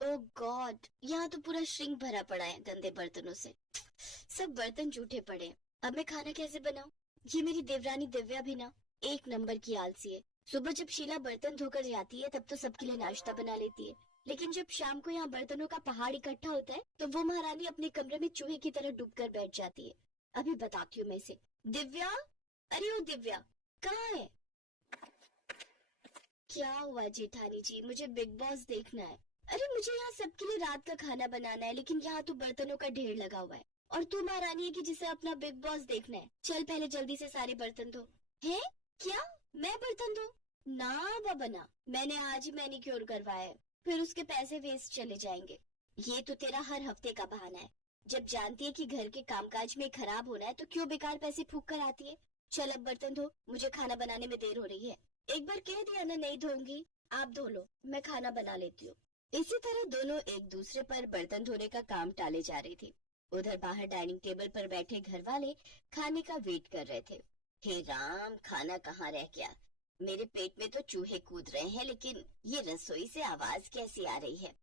ओह God, यहाँ तो पूरा श्रिंक भरा पड़ा है गंदे बर्तनों से। सब बर्तन जूठे पड़े हैं। अब मैं खाना कैसे बनाऊं? ये मेरी देवरानी दिव्या भी ना एक नंबर की आलसी है। सुबह जब शीला बर्तन धोकर जाती है तब तो सबके लिए नाश्ता बना लेती है, लेकिन जब शाम को यहाँ बर्तनों का पहाड़ इकट्ठा होता है तो वो महारानी अपने कमरे में चूहे की तरह डूब कर बैठ जाती है। अभी बताती हूँ मैं इसे। दिव्या, अरे ओ दिव्या, कहाँ है? क्या हुआ जेठानी जी? मुझे बिग बॉस देखना है। अरे मुझे यहाँ सबके लिए रात का खाना बनाना है, लेकिन यहाँ तो बर्तनों का ढेर लगा हुआ है और तू महारानी है कि जिसे अपना बिग बॉस देखना है। चल पहले जल्दी से सारे बर्तन धो। है क्या? मैं बर्तन धो? ना बाबा ना, मैंने आज ही मैनिक्योर करवाया है, फिर उसके पैसे वेस्ट चले जाएंगे। ये तो तेरा हर हफ्ते का बहाना है। जब जानती है कि घर के कामकाज में खराब होना है तो क्यों बेकार पैसे फूक कर आती है। चल अब बर्तन धो, मुझे खाना बनाने में देर हो रही है। एक बार कह दिया ना नहीं धोऊंगी, आप धो लो, मैं खाना बना लेती हूँ। इसी तरह दोनों एक दूसरे पर बर्तन धोने का काम टाले जा रहे थे। उधर बाहर डाइनिंग टेबल पर बैठे घर वाले खाने का वेट कर रहे थे। हे राम, खाना कहाँ रह गया? मेरे पेट में तो चूहे कूद रहे हैं, लेकिन ये रसोई से आवाज कैसी आ रही है?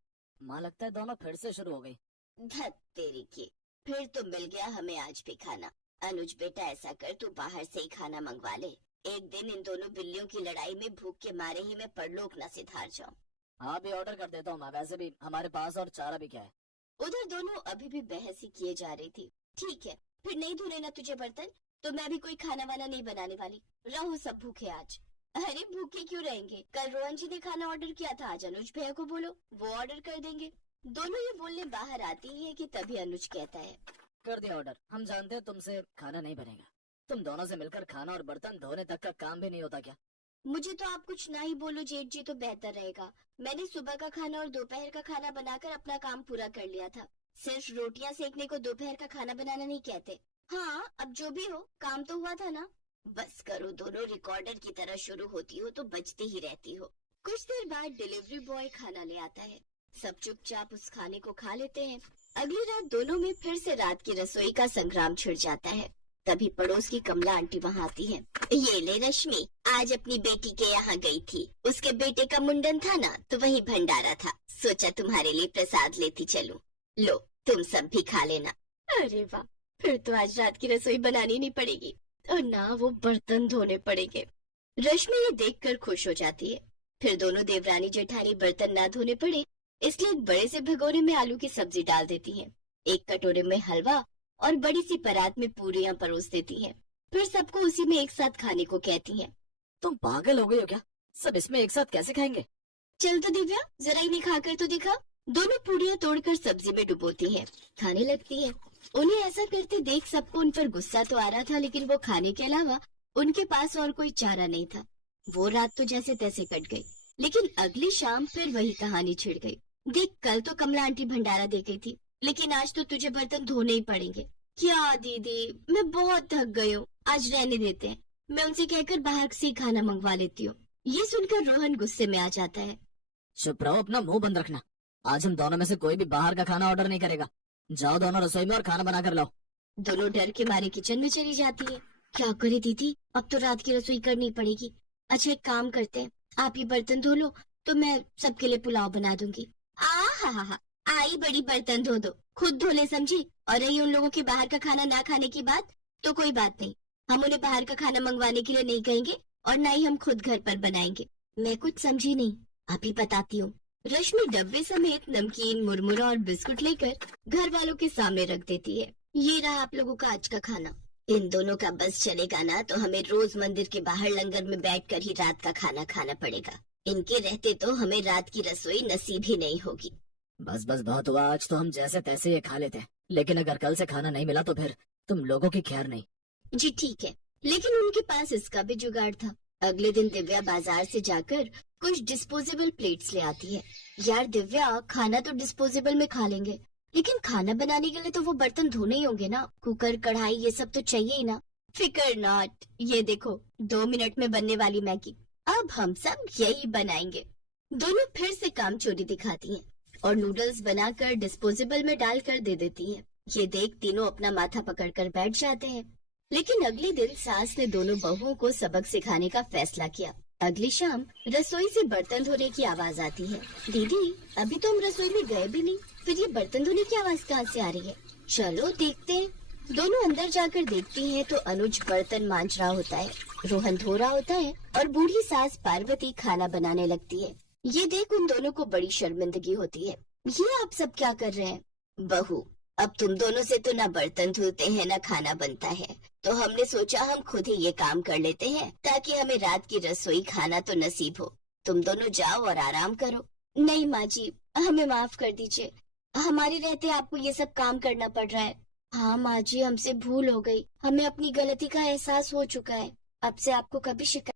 माँ लगता है दोनों फिर से शुरू हो गई। धत तेरी की, फिर तो मिल गया हमें आज भी खाना। अनुज बेटा ऐसा कर, तू बाहर से ही खाना मंगवा ले। एक दिन इन दोनों बिल्लियों की लड़ाई में भूख के मारे ही मैं परलोक न सिधार जाऊं। हाँ भी ऑर्डर कर देता हूँ मैं, वैसे भी हमारे पास और चारा भी क्या है। उधर दोनों अभी भी बहस ही किए जा रही थी। ठीक है, फिर नहीं धोने ना तुझे बर्तन, तो मैं भी कोई खाना वाना नहीं बनाने वाली। रहो सब भूखे आज। अरे भूखे क्यों रहेंगे? कल रोहन जी ने खाना ऑर्डर किया था, आज अनुज भैया को बोलो, वो ऑर्डर कर देंगे। दोनों ये बोलने बाहर आती ही है कि तभी अनुज कहता है, कर दिया ऑर्डर। हम जानते हैं तुमसे खाना नहीं बनेगा। तुम दोनों से मिलकर खाना और बर्तन धोने तक का काम भी नहीं होता क्या? मुझे तो आप कुछ ना ही बोलो जेठ जी तो बेहतर रहेगा। मैंने सुबह का खाना और दोपहर का खाना बनाकर अपना काम पूरा कर लिया था। सिर्फ रोटियां सेकने को दोपहर का खाना बनाना नहीं कहते। हाँ, अब जो भी हो, काम तो हुआ था ना। बस करो, दोनों रिकॉर्डर की तरह शुरू होती हो तो बजती ही रहती हो। कुछ देर बाद डिलीवरी बॉय खाना ले आता है। सब चुपचाप उस खाने को खा लेते हैं। अगली रात दोनों में फिर से रात की रसोई का संग्राम छिड़ जाता है। तभी पड़ोस की कमला आंटी वहाँ आती है। ये ले रश्मि, आज अपनी बेटी के यहाँ गई थी। उसके बेटे का मुंडन था ना, तो वही भंडारा था। सोचा तुम्हारे लिए प्रसाद लेती चलूं। लो, तुम सब भी खा लेना। अरे वाह, फिर तो आज रात की रसोई बनानी नहीं पड़ेगी और ना वो बर्तन धोने पड़ेंगे। रश्मि ये देखकर खुश हो जाती है। फिर दोनों देवरानी जेठानी बर्तन ना धोने पड़े इसलिए एक बड़े से भगोने में आलू की सब्जी डाल देती हैं। एक कटोरे में हलवा और बड़ी सी परात में पूरियां परोस देती हैं। फिर सबको उसी में एक साथ खाने को कहती हैं। तुम पागल हो गई हो क्या? सब इसमें एक साथ कैसे खाएंगे? चल तो दिव्या, जरा इन्हें खाकर तो दिखा। दोनों पूरियां तोड़कर सब्जी में डुबोती हैं, खाने लगती हैं। उन्हें ऐसा करते देख सबको उन पर गुस्सा तो आ रहा था, लेकिन वो खाने के अलावा उनके पास और कोई चारा नहीं था। वो रात तो जैसे तैसे कट गई, लेकिन अगली शाम फिर वही कहानी छिड़ गई। देख, कल तो कमला आंटी भंडारा दे गई थी, लेकिन आज तो तुझे बर्तन धोने ही पड़ेंगे। क्या दीदी, मैं बहुत थक गई हूँ, आज रहने देते हैं। मैं उनसे कहकर बाहर से खाना मंगवा लेती हूँ। ये सुनकर रोहन गुस्से में आ जाता है। चुप रहो, अपना मुंह बंद रखना। आज हम दोनों में से कोई भी बाहर का खाना ऑर्डर नहीं करेगा। जाओ दोनों रसोई में और खाना बना कर लाओ। दोनों डर के मारे किचन में चली जाती है। क्या करे दीदी, अब तो रात की रसोई करनी पड़ेगी। अच्छा एक काम करते हैं, आप ये बर्तन धो लो तो मैं सबके लिए पुलाव बना दूंगी। हा, आई बड़ी बर्तन धो दो, खुद धो ले समझी। और रही उन लोगों के बाहर का खाना ना खाने की बात, तो कोई बात नहीं, हम उन्हें बाहर का खाना मंगवाने के लिए नहीं कहेंगे और ना ही हम खुद घर पर बनाएंगे। मैं कुछ समझी नहीं, आप ही बताती हूँ। रश्मि डब्बे समेत नमकीन, मुरमुरा और बिस्कुट लेकर घर वालों के सामने रख देती है। ये रहा आप लोगों का आज का खाना। इन दोनों का बस चलेगा ना तो हमें रोज मंदिर के बाहर लंगर में बैठकर ही रात का खाना खाना पड़ेगा। इनके रहते तो हमें रात की रसोई नसीब ही नहीं होगी। बस बस बहुत हुआ, आज तो हम जैसे तैसे ये खा लेते हैं, लेकिन अगर कल से खाना नहीं मिला तो फिर तुम लोगों की खैर नहीं। जी ठीक है, लेकिन उनके पास इसका भी जुगाड़ था। अगले दिन दिव्या बाजार से जाकर कुछ डिस्पोजेबल प्लेट्स ले आती है। यार दिव्या, खाना तो डिस्पोजेबल में खा लेंगे, लेकिन खाना बनाने के लिए तो वो बर्तन धोने ही होंगे ना। कुकर, कढ़ाई, ये सब तो चाहिए ही ना। फिकर नॉट, ये देखो 2 मिनट में बनने वाली मैगी, अब हम सब यही बनाएंगे। दोनों फिर से काम चोरी दिखाती हैं और नूडल्स बनाकर डिस्पोजेबल में डालकर दे देती हैं। ये देख तीनों अपना माथा पकड़कर बैठ जाते हैं। लेकिन अगले दिन सास ने दोनों बहुओं को सबक सिखाने का फैसला किया। अगली शाम रसोई से बर्तन धोने की आवाज आती है। दीदी, अभी तो हम रसोई में गए भी नहीं, फिर ये बर्तन धोने की आवाज कहाँ से आ रही है? चलो देखते हैं। दोनों अंदर जाकर देखती हैं तो अनुज बर्तन मांज रहा होता है, रोहन धो रहा होता है और बूढ़ी सास पार्वती खाना बनाने लगती है। ये देख उन दोनों को बड़ी शर्मिंदगी होती है। ये आप सब क्या कर रहे हैं? बहू, अब तुम दोनों से तो ना बर्तन धुलते हैं ना खाना बनता है, तो हमने सोचा हम खुद ही ये काम कर लेते हैं ताकि हमें रात की रसोई खाना तो नसीब हो। तुम दोनों जाओ और आराम करो। नहीं माँ जी, हमें माफ कर दीजिए, हमारे रहते आपको ये सब काम करना पड़ रहा है। हाँ माँ जी, हमसे भूल हो गई, हमें अपनी गलती का एहसास हो चुका है। अब से आपको कभी शिकायत